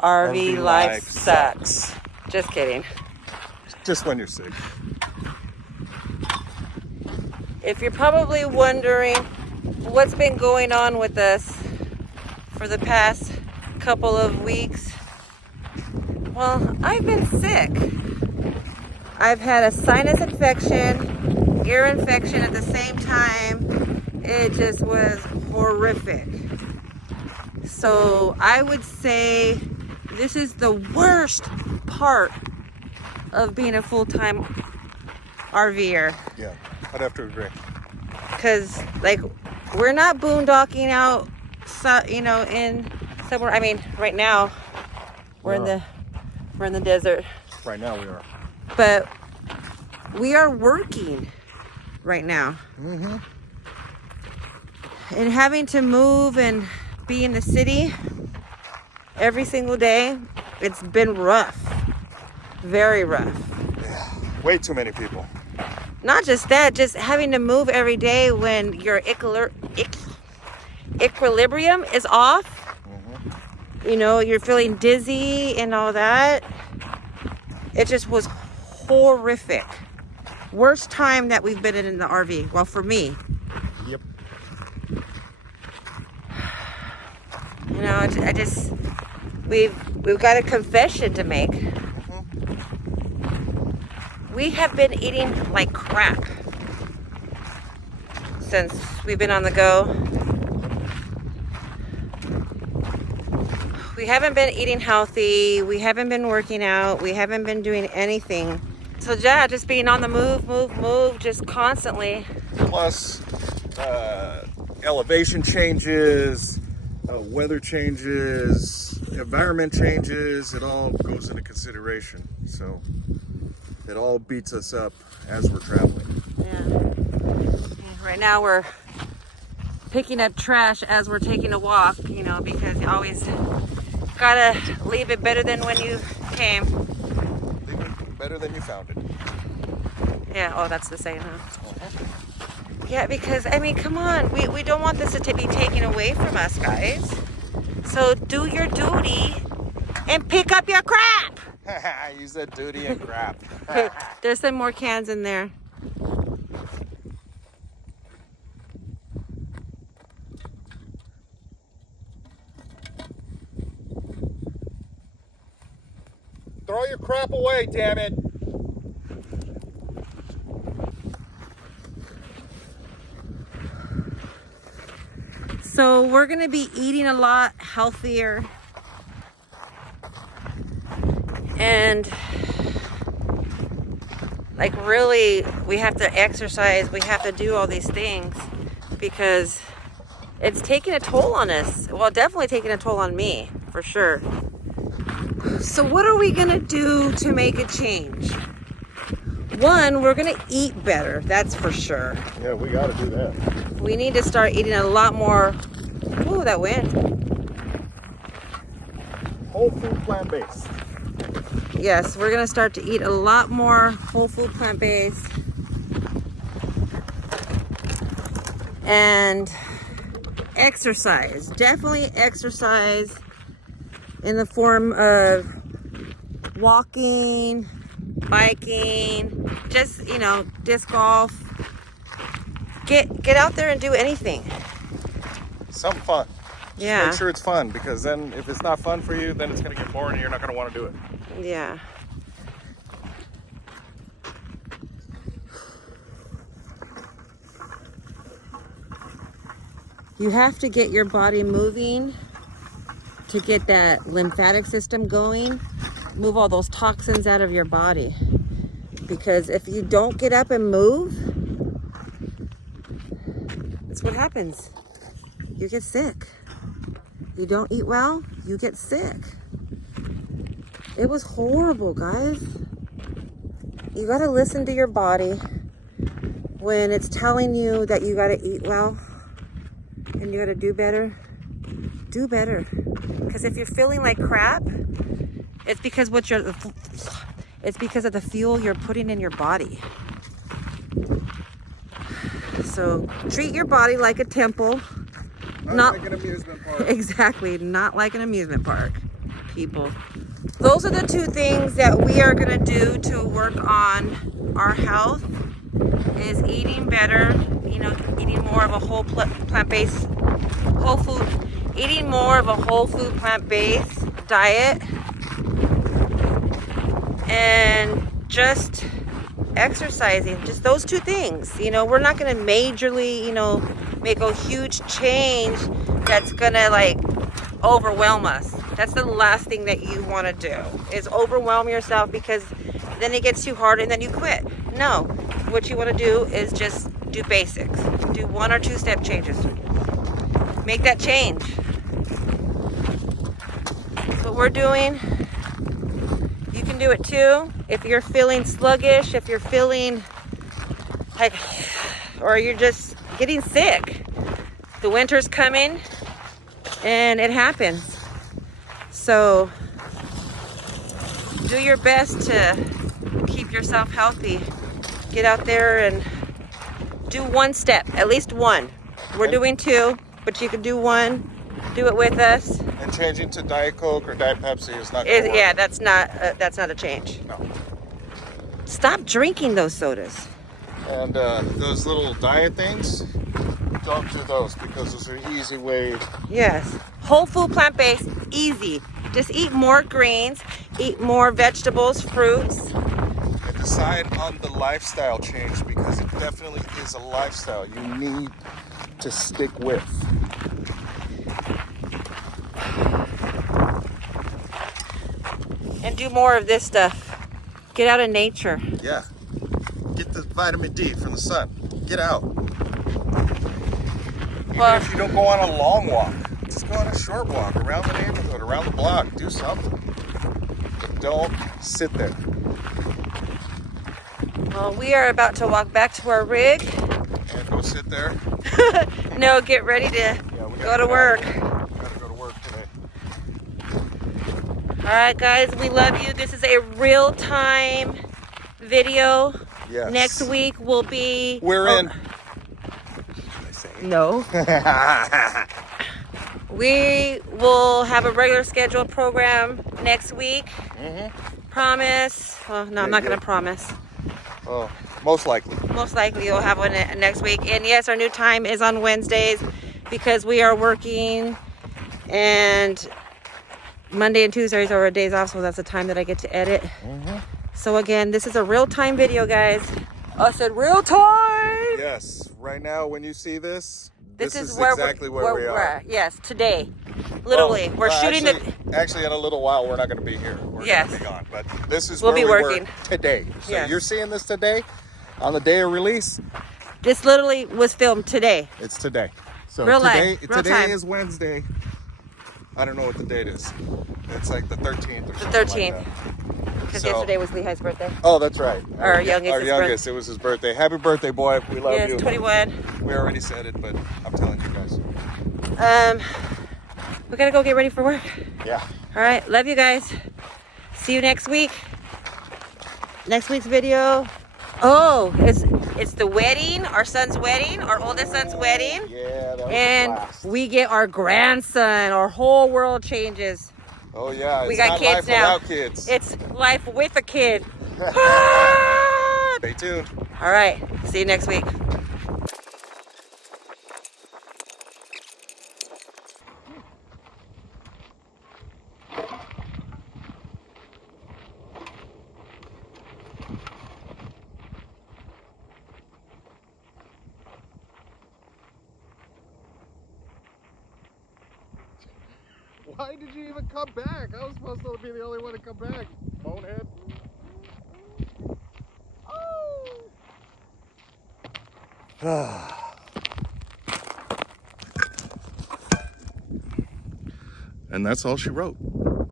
RV life sucks. Just kidding. Just when you're sick. If you're probably wondering what's been going on with us for the past couple of weeks, well, I've been sick. I've had a sinus infection, ear infection at the same time. It just was horrific. So I would say this is the worst part of being a full-time RVer. Yeah, I'd have to agree. Because, like, we're not boondocking out, in somewhere. I mean, right now, we're in the desert. Right now we are. But we are working right now. Mm-hmm. And having to move and be in the city every single day, it's been rough. Very rough. Yeah, way too many people. Not just that, just having to move every day when your equilibrium is off. Mm-hmm. You know, you're feeling dizzy and all that. It just was horrific. Worst time that we've been in the RV. Well, for me. Yep. You know, we've got a confession to make. We have been eating like crap since we've been on the go. We haven't been eating healthy. We haven't been working out. We haven't been doing anything. So yeah, just being on the move, just constantly. Plus, elevation changes, weather changes, environment changes. It all goes into consideration. So it all beats us up as we're traveling. Yeah. Right now we're picking up trash as we're taking a walk, you know, because you always gotta leave it better than when you came. Leave it better than you found it. Yeah, oh, that's the saying, huh? Yeah, because, I mean, come on. We don't want this to be taken away from us, guys. So do your duty and pick up your crap. You said duty and crap. There's some more cans in there. Throw your crap away, damn it. So we're going to be eating a lot healthier. And like really, we have to exercise. We have to do all these things because it's taking a toll on us. Well, definitely taking a toll on me, for sure. So what are we going to do to make a change? One, we're going to eat better. That's for sure. Yeah, we got to do that. We need to start eating a lot more. Ooh, that wind. Whole food, plant-based. Yes, we're going to start to eat a lot more whole food, plant-based. And exercise. Definitely exercise in the form of walking, biking, just, you know, disc golf. Get out there and do anything. Something fun. Yeah. Make sure it's fun, because then if it's not fun for you, then it's going to get boring and you're not going to want to do it. Yeah. You have to get your body moving to get that lymphatic system going. Move all those toxins out of your body. Because if you don't get up and move, that's what happens. You get sick. You don't eat well, you get sick. It was horrible, guys. You gotta listen to your body when it's telling you that you gotta eat well and you gotta do better. Do better. Because if you're feeling like crap, it's because it's because of the fuel you're putting in your body. So treat your body like a temple. Not like an amusement park. Exactly, not like an amusement park. people. Those are the two things that we are going to do to work on our health, is eating better, you know, eating more of a whole plant-based, whole food, eating more of a whole food plant-based diet, and just exercising. Just those two things. You know, we're not going to majorly, you know, make a huge change that's going to like overwhelm us. That's the last thing that you want to do, is overwhelm yourself, because then it gets too hard and then you quit. No, what you want to do is just do basics. Do 1 or 2 step changes. Make that change. That's what we're doing. You can do it too. If you're feeling sluggish, if you're feeling like, or you're just getting sick. The winter's coming and it happens. So do your best to keep yourself healthy. Get out there and do 1 step, at least 1. We're doing 2, but you can do 1. Do it with us. And changing to Diet Coke or Diet Pepsi is not going to work. Yeah, that's not a change. No. Stop drinking those sodas. And those little diet things, don't do those, because those are an easy way. Yes. Whole food, plant-based, easy. Just eat more greens, eat more vegetables, fruits. And decide on the lifestyle change, because it definitely is a lifestyle you need to stick with. And do more of this stuff. Get out in nature. Yeah. Get the vitamin D from the sun. Get out. Even if you don't go on a long walk, just go on a short walk around the neighborhood, around the block. Do something. But don't sit there. Well, we are about to walk back to our rig. And go sit there. No, get ready to go to work. Gotta go to work today. All right, guys, we love you. This is a real-time video. Yes. Next week will be... We're in. No. We will have a regular scheduled program next week. Promise. Well, no, I'm not going to promise. Oh, most likely. Most likely you'll have one next week. And yes, our new time is on Wednesdays, because we are working, and Monday and Tuesdays are our days off, so that's the time that I get to edit. So again, this is a real-time video, guys. I said real time. Yes. Right now, when you see this, this is where exactly where we are. At. Yes, today. Literally. We're shooting actually, in a little while, we're not going to be here. We're going to be gone. But this is we'll where be we working were today. So you're seeing this today, on the day of release. This literally was filmed today. It's today. So real today, life. Real time. is Wednesday. I don't know what the date is. It's like the 13th or something. The 13th. Because yesterday was Lehi's birthday. Oh, that's right. Our youngest. Our youngest. It was his birthday. Happy birthday, boy. We love you. Yes, 21. We already said it, but I'm telling you guys. We gotta go get ready for work. Yeah. All right. Love you guys. See you next week. Next week's video. Oh, it's the wedding, our son's wedding, our oldest son's wedding. Yeah, that was and a blast. We get our grandson. Our whole world changes. Oh yeah, we it's got not kids life now. Without kids. It's life with a kid. Stay tuned. All right. See you next week. Why did you even come back? I was supposed to be the only one to come back, bonehead. And that's all she wrote.